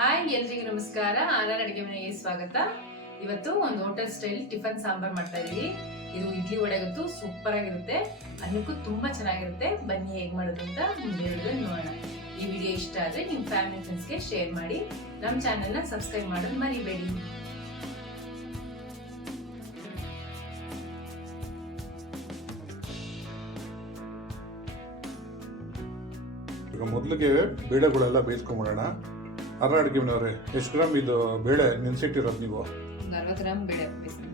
Hi ಎಲ್ರಿಗೂ ನಮಸ್ಕಾರ. R ಅಡುಗೆ ಮನೆಗೆ ಸ್ವಾಗತ. ಇವತ್ತು ಒಂದು ಹೋಟೆಲ್ ಸ್ಟೈಲ್ ಟಿಫನ್ ಸಾಂಬಾರ್ ಮಾಡ್ತಾ ಇದೀವಿ. ಇದು ಇಡ್ಲಿ ವಡೆಗಂತೂ ಸೂಪರ್ ಆಗಿರುತ್ತೆ, ಅನ್ನಕ್ಕೂ ತುಂಬಾ ಚೆನ್ನಾಗಿರುತ್ತೆ. ಬನ್ನಿ ಹೇಗೆ ಮಾಡೋದು ಅಂತ ಮುಂದೆ ನೋಡೋಣ. ಈ ವಿಡಿಯೋ ಇಷ್ಟ ಆದ್ರೆ ನಿಮ್ಮ ಫ್ಯಾಮಿಲಿ ಫ್ರೆಂಡ್ಸ್ಗೆ ಶೇರ್ ಮಾಡಿ. ನಮ್ಮ ಚಾನೆಲ್ನ ಸಬ್ಸ್ಕ್ರೈಬ್ ಮಾಡೋದು ಮರಿಬೇಡಿ. ಈಗ ಮೊದಲಿಗೆ ಬೇಳೆಗಳೆಲ್ಲ ಬೇಯಿಸ್ಕೊಂಬಿಡೋಣ. ಅರ್ಧ ಅಡುಗೆ ಮನೆಯವ್ರೆ, ಎಷ್ಟು ಗ್ರಾಮ್ ಇದು ಬೇಳೆ ನೆನೆಸಿಟ್ಟಿರೋದು ನೀವು? 40 ಗ್ರಾಮ್ ಬೇಳೆ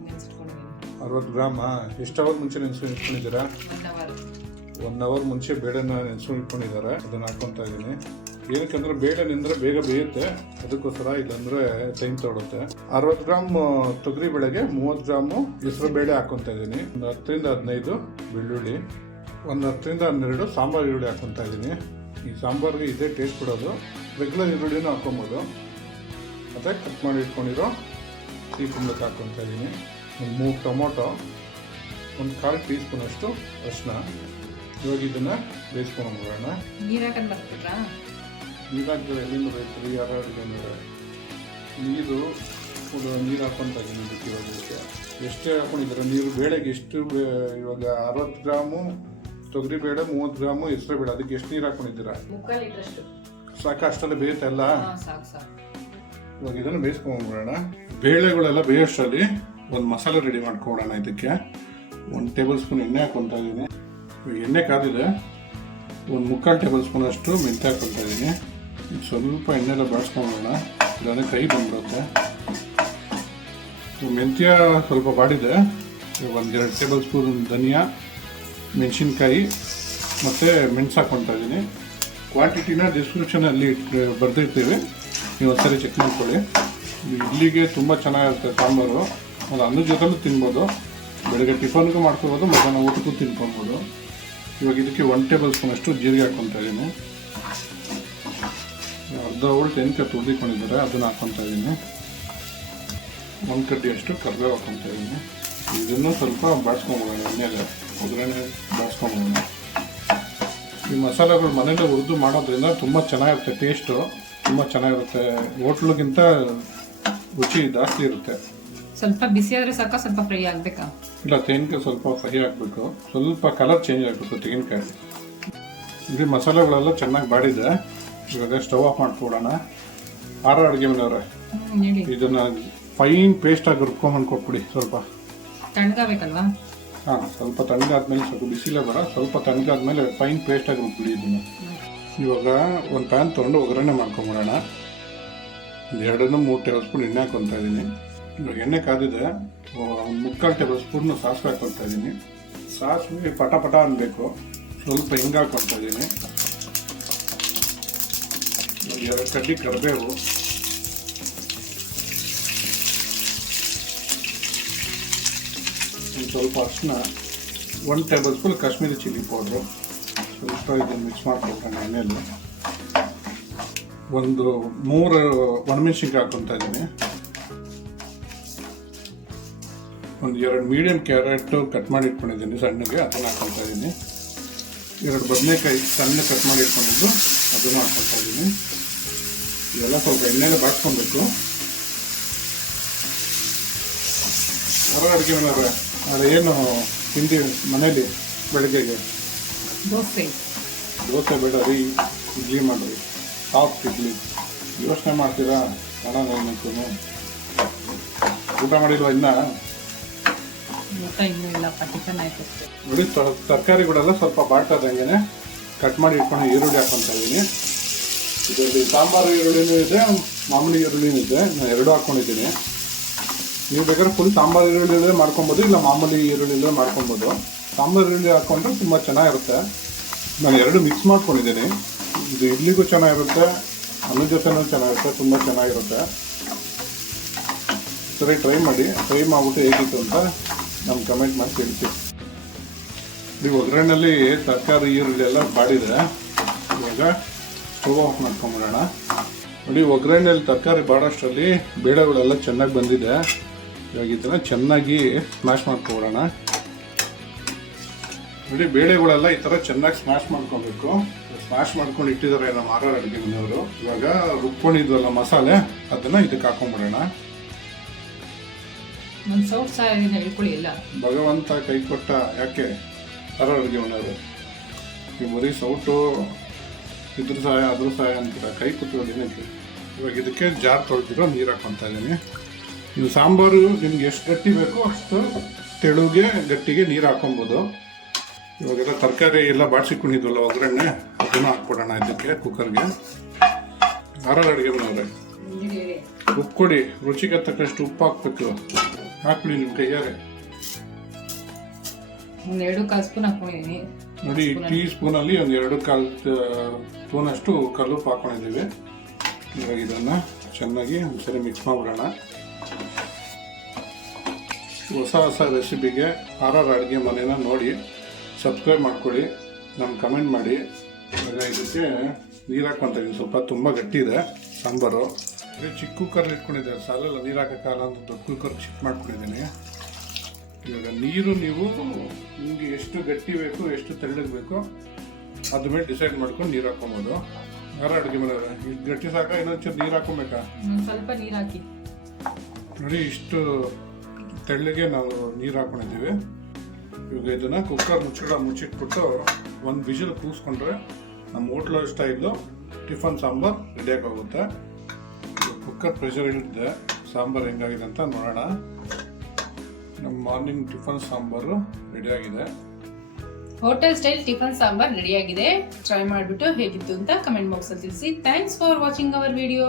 ನೆನೆಸಿಟ್ಕೊಂಡಿದ್ದೀನಿ. 60 ಗ್ರಾಮ್. ಎಷ್ಟು ಅವರ್ ಮುಂಚೆ ನೆನೆಸ್ಕೊಂಡಿದ್ದೀರಾ? 1 ಅವರ್ ಮುಂಚೆ ಬೇಳೆನ ನೆನೆಸ್ಕೊಂಡಿದ್ದಾರೆ. ಅದನ್ನು ಹಾಕೊತಾ ಇದ್ದೀನಿ. ಏನಕ್ಕಂದ್ರೆ ಬೇಳೆ ನೆಂದ್ರೆ ಬೇಗ ಬೇಯುತ್ತೆ, ಅದಕ್ಕೋಸ್ಕರ. ಇಲ್ಲಾಂದ್ರೆ ಟೈಮ್ ತಗೊಳುತ್ತೆ. 60 ಗ್ರಾಮ್ ತೊಗರಿ ಬೇಳೆಗೆ 30 ಗ್ರಾಮು ಹೆಸರು ಬೇಳೆ ಹಾಕೊತಾ ಇದ್ದೀನಿ. ಒಂದು 10 ರಿಂದ 15 ಬೆಳ್ಳುಳ್ಳಿ, ಒಂದು 10 ರಿಂದ 12 ಸಾಂಬಾರು ಈರುಳ್ಳಿ ಹಾಕೊತಾ ಇದ್ದೀನಿ. ಈ ಸಾಂಬಾರ್ಗೆ ಇದೇ ಟೇಸ್ಟ್ ಕೊಡೋದು. ರೆಗ್ಯುಲರ್ ಈರುಳ್ಳಿನೂ ಹಾಕೊಬೋದು. ಮತ್ತು ಕಟ್ ಮಾಡಿ ಇಟ್ಕೊಂಡಿರೋ ಸಿಹಿ ಕುಂಬಳಕ್ಕೆ ಹಾಕ್ಕೊತಾ ಇದ್ದೀನಿ. ಒಂದು 3 ಟೊಮೊಟೊ, ಒಂದು 1/4 ಟೀ ಸ್ಪೂನ್ ಅಷ್ಟು ಅರಿಶಿನ. ಇವಾಗ ಇದನ್ನು ಬೇಯಿಸ್ಕೊಂಡ್ಬಿಡೋಣ. ನೀರು ಹಾಕೊಂಡು ಬರ್ತಿದ್ರಾ? ನೀರು ಹಾಕಿದ್ರೆ ಎಲ್ಲಿಂದ ಬೇಯ್ತೀರಿ? ಯಾರು ಅಡುಗೆ ನೀರು ಹಾಕ್ಕೊತಾ ಇದ್ದೀನಿ. ಇದಕ್ಕೆ ಇವಾಗ ಎಷ್ಟೇ ಹಾಕ್ಕೊಂಡಿದ್ದೀರ ನೀರು? ಬೇಳೆಗೆ ಎಷ್ಟು? ಇವಾಗ 60 ಗ್ರಾಮು ತೊಗರಿ ಬೇಳೆ, 30 ಗ್ರಾಮು ಹೆಸರು ಬೇಳೆ. ಅದಕ್ಕೆ ಎಷ್ಟು ನೀರು ಹಾಕ್ಕೊಂಡಿದ್ದೀರಾ? 3/4 ಲೀಟರ್ ಸಾಕ? ಅಷ್ಟಲ್ಲೇ ಬೇಯುತ್ತೆ ಎಲ್ಲ? ಸಾಕು. ಇವಾಗ ಇದನ್ನು ಬೇಯಿಸ್ಕೊಂಡ್ಬಿಡೋಣ. ಬೇಳೆಗಳೆಲ್ಲ ಬೇಯೋಷ್ಟರಲ್ಲಿ ಒಂದು ಮಸಾಲೆ ರೆಡಿ ಮಾಡ್ಕೊಬಿಡೋಣ. ಇದಕ್ಕೆ 1 ಟೇಬಲ್ ಸ್ಪೂನ್ ಎಣ್ಣೆ ಹಾಕ್ಕೊತಾ ಇದ್ದೀನಿ. ಎಣ್ಣೆ ಕಾದಿದೆ. 1/4 ಟೇಬಲ್ ಸ್ಪೂನ್ ಅಷ್ಟು ಮೆಂತ್ಯ ಹಾಕ್ಕೊತಾ ಇದ್ದೀನಿ. ಸ್ವಲ್ಪ ಎಣ್ಣೆಲ್ಲ ಬಳಸ್ಕೊಂಬಿಡೋಣ, ಇಲ್ಲಾಂದರೆ ಕೈ ಬಂದ್ಬಿಡುತ್ತೆ. ಮೆಂತ್ಯ ಸ್ವಲ್ಪ ಬಾಡಿದೆ. 1-2 ಟೇಬಲ್ ಸ್ಪೂನ್ ಧನಿಯಾ, ಮೆಣಸಿನ್ಕಾಯಿ ಮತ್ತು ಮೆಣಸು ಹಾಕ್ಕೊತಾ ಇದ್ದೀನಿ. ಕ್ವಾಂಟಿಟಿನ ಡಿಸ್ಕ್ರಿಪ್ಷನಲ್ಲಿ ಬರೆದಿರ್ತೀವಿ, ನೀವು ಒಂದ್ಸರಿ ಚೆಕ್ ಮಾಡ್ಕೊಳ್ಳಿ. ಇಡ್ಲಿಗೆ ತುಂಬ ಚೆನ್ನಾಗಿರುತ್ತೆ ಸಾಂಬಾರು. ಅದು ಅನ್ನದ ಜೊತೆಲೂ ತಿನ್ಬೋದು, ಬೆಳಗ್ಗೆ ಟಿಫನ್ಗೂ ಮಾಡ್ಕೊಬೋದು, ಮಧ್ಯಾಹ್ನ ಊಟಕ್ಕೂ ತಿನ್ಕೊಬೋದು. ಇವಾಗ ಇದಕ್ಕೆ 1 ಟೇಬಲ್ ಸ್ಪೂನ್ ಅಷ್ಟು ಜೀರಿಗೆ ಹಾಕ್ಕೊತಾ ಇದ್ದೀನಿ. ಅರ್ಧ ಹೋಳು ತೆಂಗಿನಕಾಯಿ ತುರಿದಿಕೊಂಡಿದ್ದಾರೆ, ಅದನ್ನು ಹಾಕ್ಕೊತಾ ಇದ್ದೀನಿ. 1 ಕಡ್ಡಿಯಷ್ಟು ಕರಿಬೇವು ಹಾಕ್ಕೊತಾ ಇದ್ದೀನಿ. ಇದನ್ನು ಸ್ವಲ್ಪ ಬಾಡಿಸ್ಕೊಂಬೋಣ, ಎಣ್ಣೆಗೆ ಒಗ್ಗರಣೆ ಬಾಡಿಸ್ಕೊಂಬೋಣ. ಈ ಮಸಾಲೆಗಳು ಮನೇಲಿ ಹುರಿದು ಮಾಡೋದ್ರಿಂದ ತುಂಬ ಚೆನ್ನಾಗಿರುತ್ತೆ. ಟೇಸ್ಟು ತುಂಬ ಚೆನ್ನಾಗಿರುತ್ತೆ. ಹೋಟ್ಲಿಗಿಂತ ರುಚಿ ಜಾಸ್ತಿ ಇರುತ್ತೆ. ಸ್ವಲ್ಪ ಬಿಸಿ ಆದರೆ ಸಾಕ? ಸ್ವಲ್ಪ ಫ್ರೈ ಆಗಬೇಕಾ? ಇಲ್ಲ, ತೆಂಗಿನಕಾಯಿ ಸ್ವಲ್ಪ ಫ್ರೈ ಆಗಬೇಕು. ಸ್ವಲ್ಪ ಕಲರ್ ಚೇಂಜ್ ಆಗಬೇಕು ತೆಂಗಿನಕಾಯಿ. ಇದು ಮಸಾಲೆಗಳೆಲ್ಲ ಚೆನ್ನಾಗಿ ಬಾಡಿದೆ. ಇವಾಗ ಸ್ಟವ್ ಆಫ್ ಮಾಡ್ಕೊಡೋಣ. ಅಡುಗೆ ಮನೆಯವ್ರೆ, ಇದನ್ನು ಫೈನ್ ಪೇಸ್ಟಾಗಿ ರುಬ್ಕೊಂಬಂದು ಕೊಟ್ಬಿಡಿ. ಸ್ವಲ್ಪ ತಣ್ಣಗಾಗಬೇಕಲ್ವಾ? ಹಾಂ, ಸ್ವಲ್ಪ ತಣ್ಣಗಾದ್ಮೇಲೆ, ಸ್ವಲ್ಪ ಬಿಸಿಲೇ ಸ್ವಲ್ಪ ತಣ್ಣಗಾದ್ಮೇಲೆ ಫೈನ್ ಪೇಸ್ಟಾಗಿ ರುಬ್ಬಿಡಿ ಇದನ್ನು. ಇವಾಗ ಒಂದು ಪ್ಯಾನ್ ತೊಗೊಂಡು ಒಗ್ಗರಣೆ ಮಾಡ್ಕೊಂಬಿಡೋಣ. 2-3 ಟೇಬಲ್ ಸ್ಪೂನ್ ಎಣ್ಣೆ ಹಾಕ್ಕೊತಾ ಇದ್ದೀನಿ. ಇವಾಗ ಎಣ್ಣೆ ಕಾದಿದೆ. 1/4 ಟೇಬಲ್ ಸ್ಪೂನ್ ಸಾಸಿವೆ ಹಾಕ್ಕೊತಾ ಇದ್ದೀನಿ. ಸಾಸಿವೆ ಪಟ ಅನ್ನಬೇಕು. ಸ್ವಲ್ಪ ಹಿಂಗೆ ಹಾಕ್ಕೊತಾ ಇದ್ದೀನಿ. 2 ಕಡ್ಡಿ ಕರಿಬೇವು, ಸ್ವಲ್ಪ ಅರಿಶಿನ, 1 table spoon Kashmiri chilli powder. ಸ್ವಲ್ಪ ಇದನ್ನು ಮಿಕ್ಸ್ ಮಾಡ್ಕೊಳ್ತಾನೆ ಎಣ್ಣೆಯಲ್ಲಿ. 3 ಒಣಮೆಣಸಿನ್ಕಾಯಿ ಹಾಕ್ಕೊತಾ ಇದ್ದೀನಿ. 2 ಮೀಡಿಯಮ್ ಕ್ಯಾರೆಟು ಕಟ್ ಮಾಡಿ ಇಟ್ಕೊಂಡಿದ್ದೀನಿ ಸಣ್ಣಗೆ, ಅದನ್ನು ಹಾಕ್ಕೊತಾ ಇದ್ದೀನಿ. 2 ಬದನೆಕಾಯಿ ಸಣ್ಣ ಕಟ್ ಮಾಡಿ ಇಟ್ಕೊಂಡಿದ್ದು, ಅದನ್ನು ಹಾಕ್ಕೊತಾ ಇದ್ದೀನಿ. ಇದೆಲ್ಲ ಸ್ವಲ್ಪ ಎಣ್ಣೆಲ್ಲ ಬಾಡ್ಸ್ಕೊಬೇಕು. ಅಡುಗೆ ಮನೆಯವ್ರೆ, ಅದು ಏನು ತಿಂಡಿ ಮನೇಲಿ ಬೆಳಗ್ಗೆಗೆ? ದೋಸೆ ಬೇಡ ರೀ, ಇಡ್ಲಿ ಮಾಡಿರಿ, ಸಾಫ್ಟ್ ಇಡ್ಲಿ. ಯೋಚನೆ ಮಾಡ್ತೀರಾ? ಏನಕ್ಕೂ ಊಟ ಮಾಡಿಲ್ವ ಇನ್ನೂ? ನೋಡಿ, ತರಕಾರಿಗಳೆಲ್ಲ ಸ್ವಲ್ಪ ಬಾಡ್ತದಂಗೆ ಕಟ್ ಮಾಡಿ ಇಟ್ಕೊಂಡು ಈರುಳ್ಳಿ ಹಾಕ್ಕೊತಾ ಇದ್ದೀನಿ. ಇದರಲ್ಲಿ ಸಾಂಬಾರು ಈರುಳ್ಳಿನೂ ಇದೆ, ಮಾಮೂಲಿ ಈರುಳ್ಳಿನೂ ಇದೆ. ನಾನು 2 ಹಾಕ್ಕೊಂಡಿದ್ದೀನಿ. ನೀವು ಬೇಕಾದ್ರೆ ಫುಲ್ ಸಾಂಬಾರು ಈರುಳ್ಳಿ ಮಾಡ್ಕೊಬೋದು, ಇಲ್ಲ ಮಾಮೂಲಿ ಈರುಳ್ಳಿ ಮಾಡ್ಕೊಬೋದು. ಸಾಂಬಾರು ಈರುಳ್ಳಿ ಹಾಕ್ಕೊಂಡ್ರೆ ತುಂಬ ಚೆನ್ನಾಗಿರುತ್ತೆ. ನಾನು 2 ಮಿಕ್ಸ್ ಮಾಡ್ಕೊಂಡಿದ್ದೀನಿ. ಇದು ಇಡ್ಲಿಗೂ ಚೆನ್ನಾಗಿರುತ್ತೆ, ಅನ್ನದ ಜೊತೆನೂ ಚೆನ್ನಾಗಿರುತ್ತೆ, ತುಂಬ ಚೆನ್ನಾಗಿರುತ್ತೆ. ಸರಿ, ಟ್ರೈ ಮಾಡಿಬಿಟ್ಟು ಹೇಗಿತ್ತು ಅಂತ ನಮ್ಗೆ ಕಮೆಂಟ್ ಮಾಡಿ ತಿಳಿಸಿ. ಈ ಒಗ್ಗರಣೆಯಲ್ಲಿ ತರಕಾರಿ ಈರುಳ್ಳಿ ಎಲ್ಲ ಬಾಡಿದೆ. ಇವಾಗ ಸ್ಟವ್ ಆಫ್ ಮಾಡ್ಕೊಂಬಿಡೋಣ. ನೋಡಿ, ಒಗ್ಗರಣೆಯಲ್ಲಿ ತರಕಾರಿ ಬಾಡೋಷ್ಟರಲ್ಲಿ ಬೇಳೆಗಳೆಲ್ಲ ಚೆನ್ನಾಗಿ ಬಂದಿದೆ. ಇವಾಗ ಇದನ್ನು ಚೆನ್ನಾಗಿ ಸ್ಮ್ಯಾಶ್ ಮಾಡ್ಕೊಬಿಡೋಣ. ನೋಡಿ ಬೇಳೆಗಳೆಲ್ಲ ಈ ಥರ ಚೆನ್ನಾಗಿ ಸ್ಮ್ಯಾಶ್ ಮಾಡ್ಕೊಬೇಕು. ಸ್ಮ್ಯಾಶ್ ಮಾಡ್ಕೊಂಡು ಇಟ್ಟಿದ್ದಾರೆ ನಮ್ಮ ಆರ್ಆರ್ ಅಡುಗೆ ಮನೆಯವರು. ಇವಾಗ ರುಬ್ಕೊಂಡಿದ್ವಲ್ಲ ಮಸಾಲೆ ಅದನ್ನ ಇದಕ್ಕೆ ಹಾಕೊಂಡ್ಬಿಡೋಣ. ಒಂದು ಸೌಟ್ ಸಹಾಯದಿಂದ ಹೇಳ್ಕೊಳ್ಳಿ ಎಲ್ಲ. ಭಗವಂತ ಕೈ ಕೊಟ್ಟ ಯಾಕೆ ಆರ್ಆರ್ ಅಡುಗೆ ಮನೆಯವರು ನೀವು ಬರೀ ಸೌಟು ಇದ್ರ ಸಹಾಯ ಅದ್ರ ಸಹಾಯ ಅಂತೀರ, ಕೈ ಕೂತ್ಕೊಳ್ಳೋ ದಿನಕ್ಕೆ. ಇವಾಗ ಇದಕ್ಕೆ ಜಾರ್ ತೊಳೆದಿರೋ ನೀರು ಹಾಕ್ಕೊತಾ ಇದ್ದೀನಿ. ನೀವು ಸಾಂಬಾರು ನಿಮ್ಗೆ ಎಷ್ಟು ಗಟ್ಟಿ ಬೇಕೋ ಅಷ್ಟು ತೆಳುಗೆ ಗಟ್ಟಿಗೆ ನೀರು ಹಾಕೊಬೋದು. ಇವಾಗೆಲ್ಲ ತರಕಾರಿ ಎಲ್ಲ ಬಾಡಿಸಿಕೊಂಡಿದ್ವಲ್ಲ ಒಗ್ಗರಣೆ ಅದನ್ನು ಹಾಕ್ಬಿಡೋಣ ಇದಕ್ಕೆ ಕುಕ್ಕರ್ಗೆ. ಆರ್ಆರ್ ಅಡುಗೆ ಮನೆಯವರೇ ಉಪ್ಪು ಕೊಡಿ, ರುಚಿಗೆ ತಕ್ಕಷ್ಟು ಉಪ್ಪು ಹಾಕ್ಬೇಕು. ಹಾಕ್ಬಿಡಿ ನಿಮ್ಮ ಕೈಯಾರೆ. 1-2 ಸ್ಪೂನ್ ಹಾಕೊಂಡಿದ್ದೀನಿ ನೋಡಿ, ಟೀ ಸ್ಪೂನಲ್ಲಿ ಒಂದು 2-1/4 ಸ್ಪೂನಷ್ಟು ಕಲ್ಲುಪ್ಪು ಹಾಕೊಂಡಿದ್ದೀವಿ. ಇವಾಗ ಇದನ್ನು ಚೆನ್ನಾಗಿ ಒಂದ್ಸರಿ ಮಿಕ್ಸ್ ಮಾಡಿಬಿಡೋಣ. ಹೊಸ ರೆಸಿಪಿಗೆ ಆರ್ಆರ್ ಅಡುಗೆ ಮನೆನ ನೋಡಿ ಸಬ್ಸ್ಕ್ರೈಬ್ ಮಾಡ್ಕೊಳ್ಳಿ, ನಮ್ಗೆ ಕಮೆಂಟ್ ಮಾಡಿ. ಇವಾಗ ಇದಕ್ಕೆ ನೀರು ಹಾಕ್ಕೊಂತ ಇದೀನಿ. ಸ್ವಲ್ಪ ತುಂಬ ಗಟ್ಟಿ ಇದೆ ಸಾಂಬಾರು. ಚಿಕ್ಕ ಕುಕ್ಕರ್ ಇಟ್ಕೊಂಡಿದ್ದೆ, ಸಾಲೆಲ್ಲ ನೀರು ಹಾಕೋಕ್ಕಾಗಲ್ಲ ಅಂತ ದೊಡ್ಡ ಕುಕ್ಕರ್ಗೆ ಶಿಫ್ಟ್ ಮಾಡ್ಕೊಂಡಿದ್ದೀನಿ. ಇವಾಗ ನೀರು ನೀವು ನಿಮಗೆ ಎಷ್ಟು ಗಟ್ಟಿ ಬೇಕು ಎಷ್ಟು ತೆಳ್ಳಗೆ ಬೇಕು ಅದ್ರ ಮೇಲೆ ಡಿಸೈಡ್ ಮಾಡ್ಕೊಂಡು ನೀರು ಹಾಕೊಬೋದು. ಆರ್ಆರ್ ಅಡುಗೆ ಮನೆಯವರೇ ಈಗ ಗಟ್ಟಿ ಸಾಕ ಇನ್ನೊಂಚೂರು ನೀರು ಹಾಕೊಬೇಕಾ? ಸ್ವಲ್ಪ ನೀರು ಹಾಕಿ. ನೋಡಿ ಇಷ್ಟು ತೆಳ್ಳಗೆ ನಾವು ನೀರು ಹಾಕೊಂಡಿದ್ದೀವಿ. ಇವಾಗ ಇದನ್ನು ಕುಕ್ಕರ್ ಮುಚ್ಚಿಟ್ಬಿಟ್ಟು ಒಂದು ವಿಜಿಲ್ ಕೂಗಿಸ್ಕೊಂಡ್ರೆ ನಮ್ಮ ಹೋಟ್ಲ ಸ್ಟೈಲು ಟಿಫನ್ ಸಾಂಬಾರು ರೆಡಿಯಾಗಿ ಹೋಗುತ್ತೆ. ಕುಕ್ಕರ್ ಪ್ರೆಷರ್ ಇಳಿದಿದೆ, ಸಾಂಬಾರು ಹೆಂಗಾಗಿದೆ ಅಂತ ನೋಡೋಣ. ನಮ್ಮ ಮಾರ್ನಿಂಗ್ ಟಿಫನ್ ಸಾಂಬಾರು ರೆಡಿಯಾಗಿದೆ. ಹೋಟೆಲ್ ಸ್ಟೈಲ್ ಟಿಫನ್ ಸಾಂಬಾರ್ ರೆಡಿಯಾಗಿದೆ. ಟ್ರೈ ಮಾಡಿಬಿಟ್ಟು ಹೇಗಿತ್ತು ಅಂತ ಕಮೆಂಟ್ ಬಾಕ್ಸಲ್ಲಿ ತಿಳಿಸಿ. Thanks for watching our video.